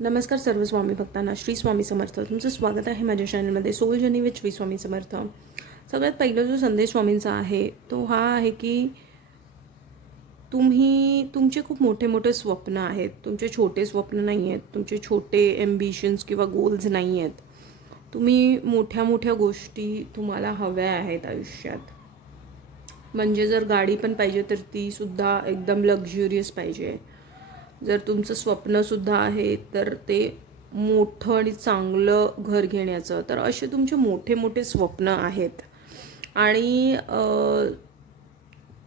नमस्कार सर्व स्वामी भक्तांना. श्री स्वामी समर्थ. तुमचं स्वागत आहे माझ्या चॅनलमध्ये soul journey with Shri Swami Samarth. सगळ्यात पहिला जो संदेश स्वामींचा आहे तो हा आहे की तुमचे खूप मोठे मोठे स्वप्न आहेत. तुमचे छोटे स्वप्न नाही आहेत. तुमचे छोटे ॲम्बिशन्स किंवा गोल्स नाही आहेत. तुम्ही मोठ्या मोठ्या गोष्टी तुम्हाला हव्या आहेत आयुष्यात. म्हणजे जर गाडी पण पाहिजे तर ती सुद्धा एकदम लक्झुरियस पाहिजे. जर तुमचं स्वप्नसुद्धा आहे तर ते मोठं आणि चांगलं घर घेण्याचं, तर असे तुमचे मोठे मोठे स्वप्न आहेत. आणि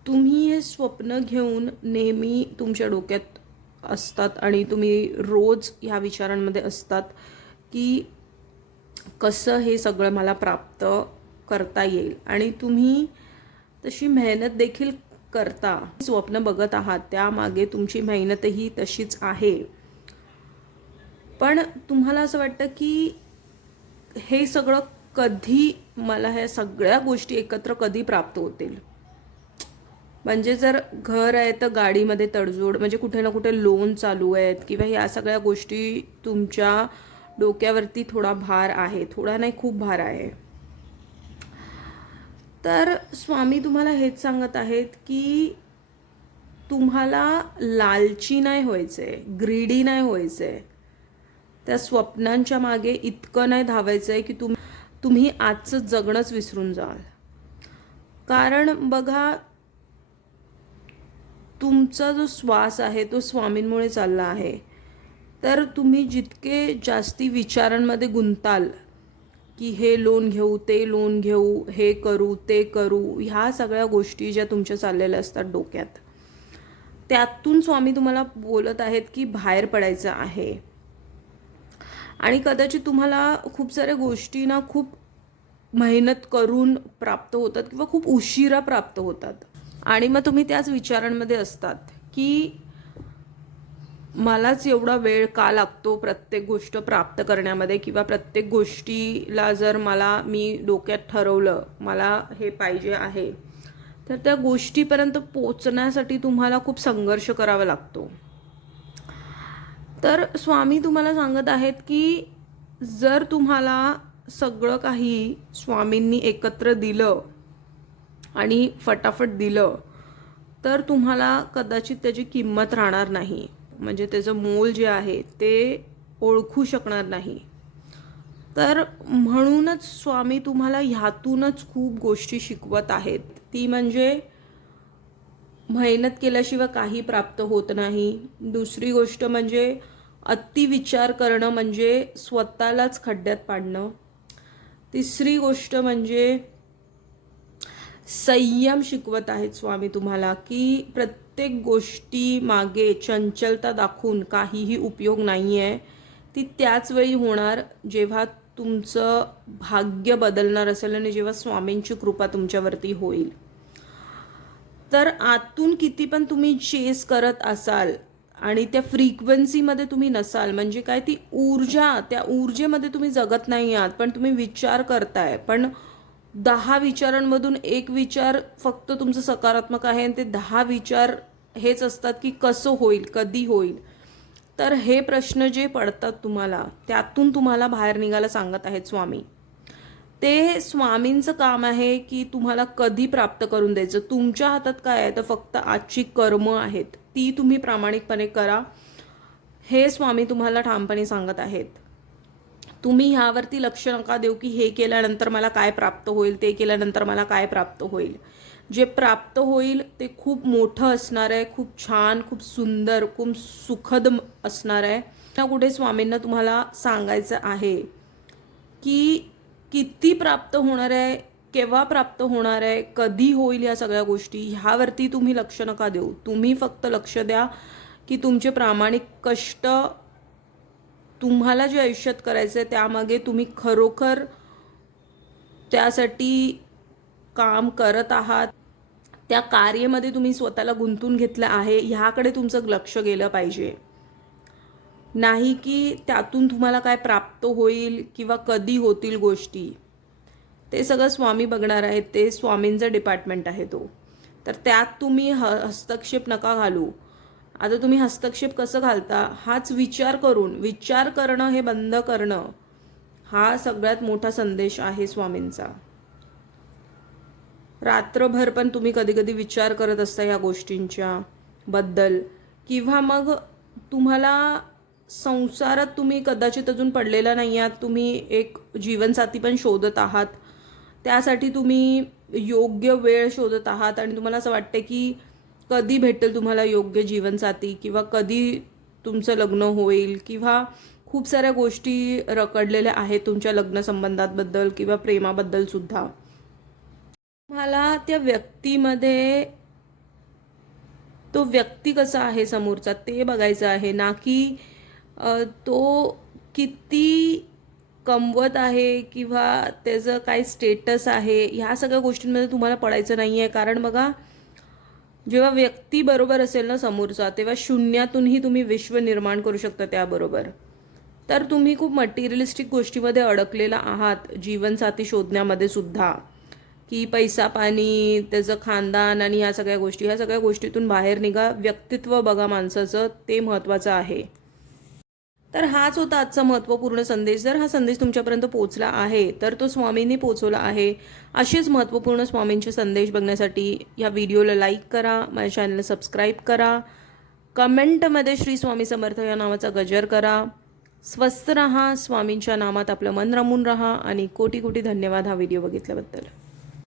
तुम्ही हे स्वप्न घेऊन नेहमी तुमच्या डोक्यात असतात आणि तुम्ही रोज ह्या विचारांमध्ये असतात की कसं हे सगळं मला प्राप्त करता येईल. आणि तुम्ही तशी मेहनत देखील करता. स्वप्न बघत आहात त्यामागे तुमची मेहनतही तशीच आहे. पण तुम्हाला असं वाटतं की हे सगळं कधी, मला ह्या सगळ्या गोष्टी एकत्र कधी प्राप्त होतील. म्हणजे जर घर आहे तर गाडीमध्ये तडजोड, म्हणजे कुठे ना कुठे लोन चालू आहेत किंवा ह्या सगळ्या गोष्टी तुमच्या डोक्यावरती थोडा भार आहे. थोडा नाही, खूप भार आहे. तर स्वामी तुम्हाला हेच सांगत आहेत की तुम्हाला लालची नाही व्हायचंय, ग्रीडी नाही व्हायचंय. त्या स्वप्नांच्या मागे इतकं नाही धावायचंय की तुम्ही आजचं जगणंच विसरून जाल. कारण बघा, तुमचा जो श्वास आहे तो स्वामींमुळे चालला आहे. तर तुम्ही जितके जास्ती विचारांमध्ये गुंताल की हे लोन घेऊ, ते लोन घेऊ, हे करू, ते करू, ह्या सगळ्या गोष्टी ज्या तुमच्या चाललेल्या असतात डोक्यात, त्यातून स्वामी तुम्हाला बोलत आहेत की बाहेर पडायचं आहे. आणि कदाचित तुम्हाला खूप साऱ्या गोष्टी ना खूप मेहनत करून प्राप्त होतात किंवा खूप उशिरा प्राप्त होतात. आणि मग तुम्ही त्याच विचारांमध्ये असतात की मलाच एवढा वेळ का लागतो प्रत्येक गोष्ट प्राप्त करण्यामध्ये, किंवा प्रत्येक गोष्टीला जर मी डोक्यात ठरवलं मला हे पाहिजे आहे तर त्या गोष्टीपर्यंत पोचण्यासाठी तुम्हाला खूप संघर्ष करावा लागतो. तर स्वामी तुम्हाला सांगत आहेत की जर तुम्हाला सगळं काही स्वामींनी एकत्र दिलं आणि फटाफट दिलं तर तुम्हाला कदाचित त्याची किंमत राहणार नाही. म्हणजे त्याचं मोल जे आहे ते ओळखू शकणार नाही. तर म्हणूनच स्वामी तुम्हाला ह्यातूनच खूप गोष्टी शिकवत आहेत. ती म्हणजे मेहनत केल्याशिवाय काही प्राप्त होत नाही. दुसरी गोष्ट म्हणजे अतिविचार करणं म्हणजे स्वतःलाच खड्ड्यात पाडणं. तिसरी गोष्ट म्हणजे संयम शिकवत आहेत स्वामी तुम्हाला की प्रत्येक गोष्टी मागे चंचलता दाखवून काहीही उपयोग नाही आहे. ती त्याच वेळी होणार जेव्हा तुमचं भाग्य बदलणार असेल आणि जेव्हा स्वामींची कृपा तुमच्यावरती होईल. तर आतून किती पण तुम्ही चेस करत असाल आणि त्या फ्रिक्वेन्सीमध्ये तुम्ही नसाल, म्हणजे काय, ती ऊर्जा, त्या ऊर्जेमध्ये तुम्ही जगत नाही आहात, पण तुम्ही विचार करताय. पण 10 विचारांमधून एक विचार फक्त तुमचं सकारात्मक आहे आणि ते 10 विचार हेच असतात की कसं होईल, कधी होईल. तर हे प्रश्न जे पडतात तुम्हाला, त्यातून तुम्हाला बाहेर निघायला सांगत आहेत स्वामी. ते स्वामींचं काम आहे की तुम्हाला कधी प्राप्त करून द्यायचं. तुमच्या हातात काय आहे तर फक्त आजची कर्म आहेत, ती तुम्ही प्रामाणिकपणे करा. हे स्वामी तुम्हाला ठामपणे सांगत आहेत. तुम्ही ह्यावरती लक्ष नका देऊ की हे केल्यानंतर मला काय प्राप्त होईल, ते केल्यानंतर मला काय प्राप्त होईल. जे प्राप्त होईल ते खूप मोठं असणार आहे, खूप छान, खूप सुंदर, खूप सुखद असणार आहे. ना कुठे स्वामींना तुम्हाला सांगायचं आहे की किती प्राप्त होणार आहे, केव्हा प्राप्त होणार आहे, कधी होईल, या सगळ्या गोष्टी ह्यावरती तुम्ही लक्ष नका देऊ. तुम्ही फक्त लक्ष द्या की तुमचे प्रामाणिक कष्ट, तुम्हाला जे आयुष्यात करायचं आहे त्यामागे तुम्ही खरोखर त्यासाठी काम करत आहात, त्या कार्यामध्ये तुम्ही स्वतःला गुंतून घेतलं आहे, ह्याकडे तुमचं लक्ष गेलं पाहिजे. नाही की त्यातून तुम्हाला काय प्राप्त होईल किंवा कधी होतील गोष्टी. ते सगळं स्वामी बघणार आहेत. ते स्वामींचा डिपार्टमेंट आहे तो. तर त्यात तुम्ही हस्तक्षेप नका घालू. आता तुम्ही हस्तक्षेप कसं घालता हाच विचार करून, विचार करणं हे बंद करणं, हा सगळ्यात मोठा संदेश आहे स्वामींचा. रात्रभर पण तुम्ही कधी कधी विचार करत असता या गोष्टींच्या बद्दल, किंवा मग तुम्हाला संसारात तुम्ही कदाचित अजून पडलेला नाही आहात, तुम्ही एक जीवनसाथी पण शोधत आहात, त्यासाठी तुम्ही योग्य वेळ शोधत आहात आणि तुम्हाला असं वाटतं की कधी भेटेल तुम्हाला योग्य जीवनसाथी, किंवा कधी तुमचं लग्न होईल, किंवा खूप साऱ्या गोष्टी रखडलेल्या आहेत तुमच्या लग्न संबंधाबद्दल किंवा प्रेमाबद्दल सुद्धा. तुम्हाला त्या व्यक्तीमध्ये तो व्यक्ती कसा आहे समोरचा ते बघायचं आहे, ना की तो किती कमवत आहे किंवा त्याचं काय स्टेटस आहे, ह्या सगळ्या गोष्टींमध्ये तुम्हाला पडायचं नाही आहे. कारण बघा, जेव्हा व्यक्ती बरोबर असेल ना समोरचा, तेव्हा शून्यातूनही तुम्ही विश्व निर्माण करू शकता त्याबरोबर. तर तुम्ही खूप मटेरियलिस्टिक गोष्टीमध्ये अडकलेला आहात जीवनसाथी शोधण्यामध्ये सुद्धा, की पैसा पाणी, त्याचं खानदान आणि ह्या सगळ्या गोष्टीतून बाहेर निघा. व्यक्तित्व बघा माणसाचं, ते महत्त्वाचं आहे. तर हाच होता आजचा महत्त्वपूर्ण संदेश. जर हा संदेश तुमच्यापर्यंत पोहोचला आहे तर तो स्वामींनी पोहोचवला आहे. असेच महत्त्वपूर्ण स्वामींचे संदेश बघण्यासाठी या व्हिडिओला लाईक करा, माझ्या चॅनलला सबस्क्राईब करा, कमेंटमध्ये श्री स्वामी समर्थ या नावाचा गजर करा. स्वस्थ रहा, स्वामींच्या नामात आपलं मन रमून रहा, आणि कोटी कोटी धन्यवाद हा व्हिडिओ बघितल्याबद्दल.